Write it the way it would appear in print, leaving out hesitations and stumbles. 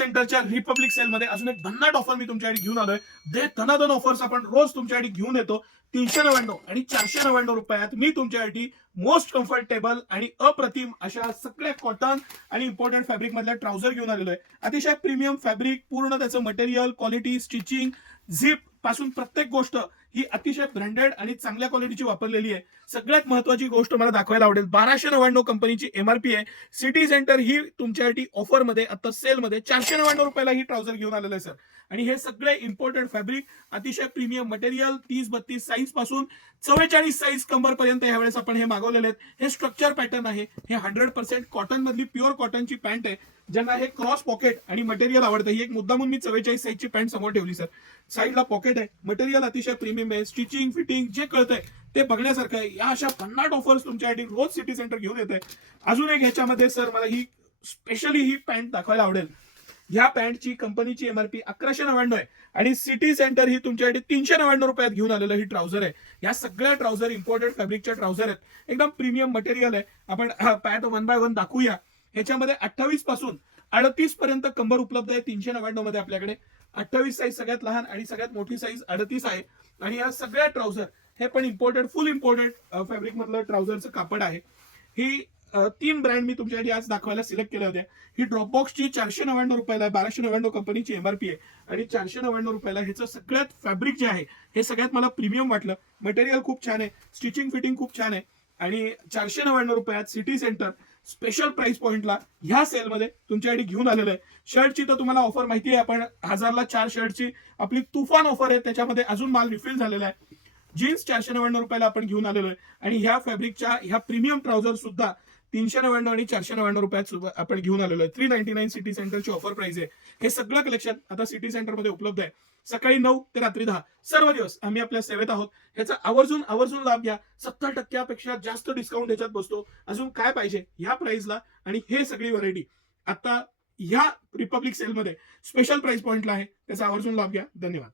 सेंटरच्या रिपब्लिक सेलमध्ये अजून एक भन्नाट ऑफर मी तुमच्यासाठी घेऊन आलोय. दे धनाधन ऑफर्स आपण रोज तुमच्यासाठी घेऊन येतो. 399 आणि 499 रुपयात मी तुमच्यासाठी मोस्ट कम्फर्टेबल आणि अप्रतिम अशा सगळ्या कॉटन आणि इम्पोर्टेड फॅब्रिक मधल्या ट्राउझर घेऊन आलेलो आहे. अतिशय प्रीमियम फॅब्रिक, पूर्ण त्याचं मटेरियल, क्वालिटी, स्टिचिंग, झिप पासून प्रत्येक गोष्ट ही अतिशय ब्रँडेड आणि चांगल्या क्वालिटीची वापरलेली आहे. सगळ्यात महत्वाची गोष्ट मला दाखवायला आवडेल, 1299 कंपनीची एमआरपी आहे. सिटी सेंटर ही तुमच्यासाठी ऑफर मध्ये आता सेल मध्ये 499 रुपयाला ही ट्राउझर घेऊन आलेलं आहे सर. आणि हे सगळे इम्पोर्टेड फॅब्रिक, अतिशय प्रीमियम मटेरियल, 30-32 साईज पासून 44 साईज कंबर पर्यंत यावेळेस आपण हे मागवलेले आहेत. हे स्ट्रक्चर पॅटर्न आहे. हे 100% कॉटन मधली प्युअर कॉटनची पॅन्ट आहे. ज्यांना हे क्रॉस पॉकेट आणि मटेरियल आवडतं, ही एक मुद्दामून मी 44 साईजची पॅन्ट समोर ठेवली सर. साईडला पॉकेट आहे, मटेरियल अतिशय प्रीमियम आहे, स्टिचिंग फिटिंग जे कळतंय ते बघण्यासारखं आहे. या अशा भन्नाट ऑफर्स तुमच्यासाठी रोज सिटी सेंटर घेऊन येते. अजून एक ह्याच्यामध्ये सर मला ही स्पेशली ही पॅन्ट दाखवायला आवडेल. या पॅन्टची कंपनीची एमआरपी 1199 आहे आणि सिटी सेंटर ही तुमच्यासाठी 399 रुपयात घेऊन आलेलं ही ट्राउझर आहे. या सगळ्या ट्राउझर इम्पोर्टेड फॅब्रिकच्या ट्राउझर आहेत. एकदम प्रीमियम मटेरियल आहे. आपण पॅन्ट 1 बाय 1 दाखवूया. ह्याच्यामध्ये 28 पासून 38 पर्यंत कंबर उपलब्ध आहे 399 मध्ये आपल्याकडे. 28 साईज सगळ्यात लहान आणि सगळ्यात मोठी साईज 38 आहे. आणि या सगळ्या ट्राउझर हे पण इम्पोर्टेड, फुल इम्पोर्टेड फॅब्रिक मधलं ट्राउझरचं कापड आहे. ही 3 ब्रँड मी तुमच्यासाठी आज दाखवायला सिलेक्ट केल्या होत्या. ही ड्रॉपबॉक्सची 499 रुपयाला, 1299 कंपनीची एमआरपी आहे आणि 499 रुपयाला ह्याचं सगळ्यात फॅब्रिक जे आहे हे सगळ्यात मला प्रीमियम वाटलं. मटेरियल खूप छान आहे, स्टिचिंग फिटिंग खूप छान आहे आणि 499 रुपयात सिटी सेंटर स्पेशल प्राइस पॉइंटला ह्या सेलमध्ये तुमच्यासाठी घेऊन आलेलं आहे. शर्टची तर तुम्हाला ऑफर माहिती आहे, आपण 1000ला 4 शर्टची आपली तुफान ऑफर आहे. त्याच्यामध्ये अजून माल रिफिल झालेला आहे. जीन्स 499 रुपयाला आपण घेऊन आलेलो आहे आणि ह्या फॅब्रिकच्या ह्या प्रीमियम ट्राउझर सुद्धा 399 आणि 499 रुपयात आपण घेऊन आलेलो आहे. 399 सिटी सेंटरची ऑफर प्राइस आहे. हे सगळं कलेक्शन आता सिटी सेंटरमध्ये उपलब्ध आहे. सकाळी 9 ते रात्री 10 सर्व दिवस आम्ही आपल्या सेवेत आहोत. ह्याचा आवर्जून लाभ घ्या. 70% जास्त डिस्काउंट ह्याच्यात बसतो. अजून काय पाहिजे ह्या प्राइसला आणि हे सगळी व्हरायटी आता ह्या रिपब्लिक सेलमध्ये स्पेशल प्राइस पॉइंटला आहे. त्याचा आवर्जून लाभ घ्या. धन्यवाद.